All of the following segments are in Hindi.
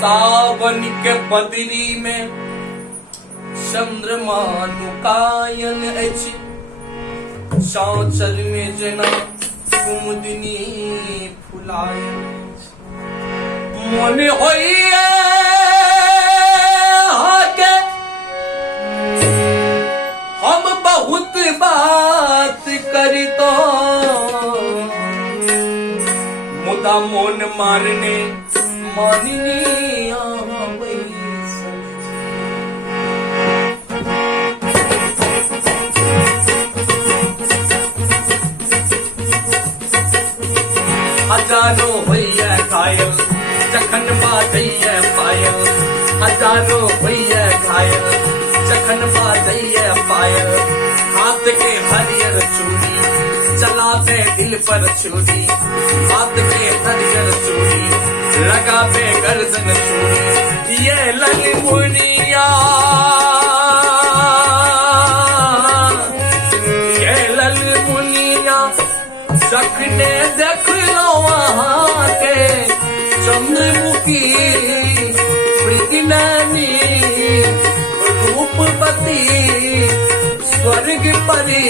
सावन के बदरी में चंद्रमा नुकायल अछि, चांचल में जना कुमुदनी फुलायल अछि। मन होइए हाके हम बहुत बात करितो, मुदा मोन मारने मानिनी हजारों होइए घायल जखन बाजैए पायल, हजारों होइए घायल जखन बाजैए पायल। हाथ के हरियर चूड़ी चलाते दिल पर छुरी, हाथ के हरियर चूड़ी लगाते गर्दन चूड़ी। ये लली मुनिया, ये लली मुनिया जखने देख लो वहाँ के चंद्रमुखी प्रीतिनैनी रूपवती स्वर्ग परी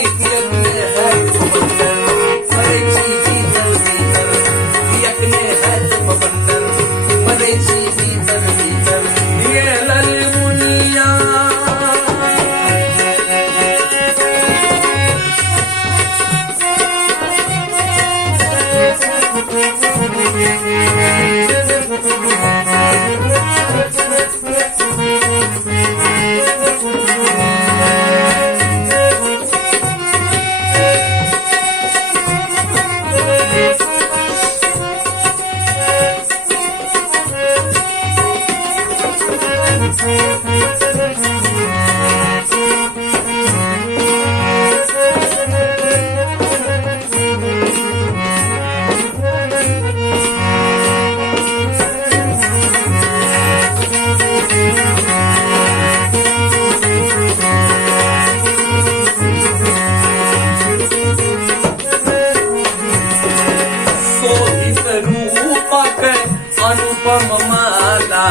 अनुपम माला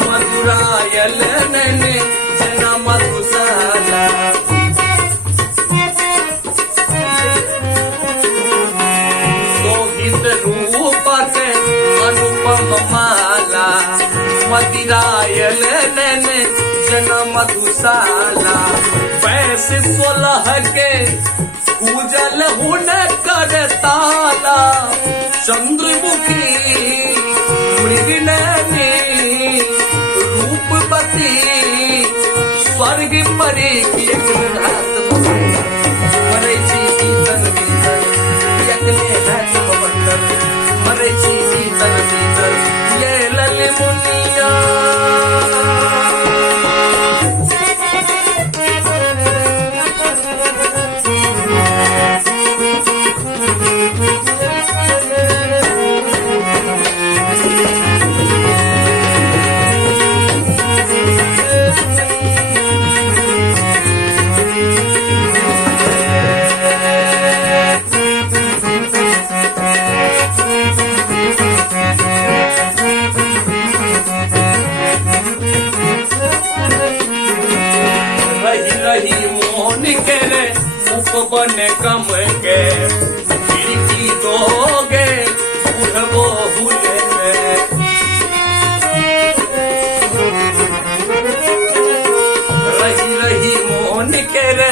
मधुरायल नैन जना मधुशाला। शोभित रूपक अनुपम माला मदिरायल नैन जना मधुशाला। 16 के उजल हुन कर ताला, चंद्रमुखी मृगनैनी रूपवती स्वर्ग परी की मरे छी भीतर भीतर यकले है बंदर, मरे छी भीतर भीतर ये लली मुनिया। उपवन कम के खिड़की दोगे उठबो भूले रही रही मोहन के रे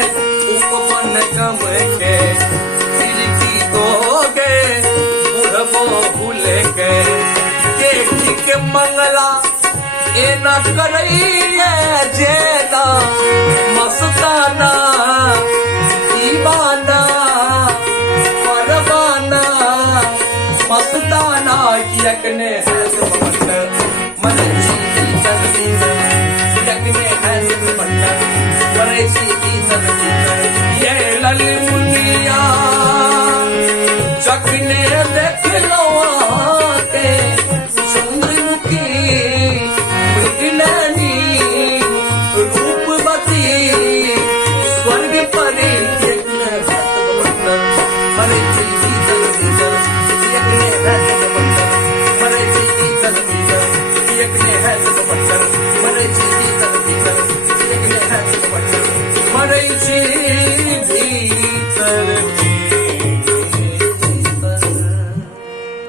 उपवन कम के खिड़की दोगे उठबो भूले के। देखी के मंगला ए न करइए जेना मस्ताना दीवाना परवाना मस्ताना यकने है बंदर, मरे छी भीतर भीतर यकने है बंदर, मरे छी भीतर भीतर ये लली मुनिया जखने देख लो आके चंद्रमुखी मृगनैनी रूपवती स्वर्ग परी मरे छी भीतर भीतर यकने है बंदर, मरे छी भीतर भीतर यकने करायची भीतर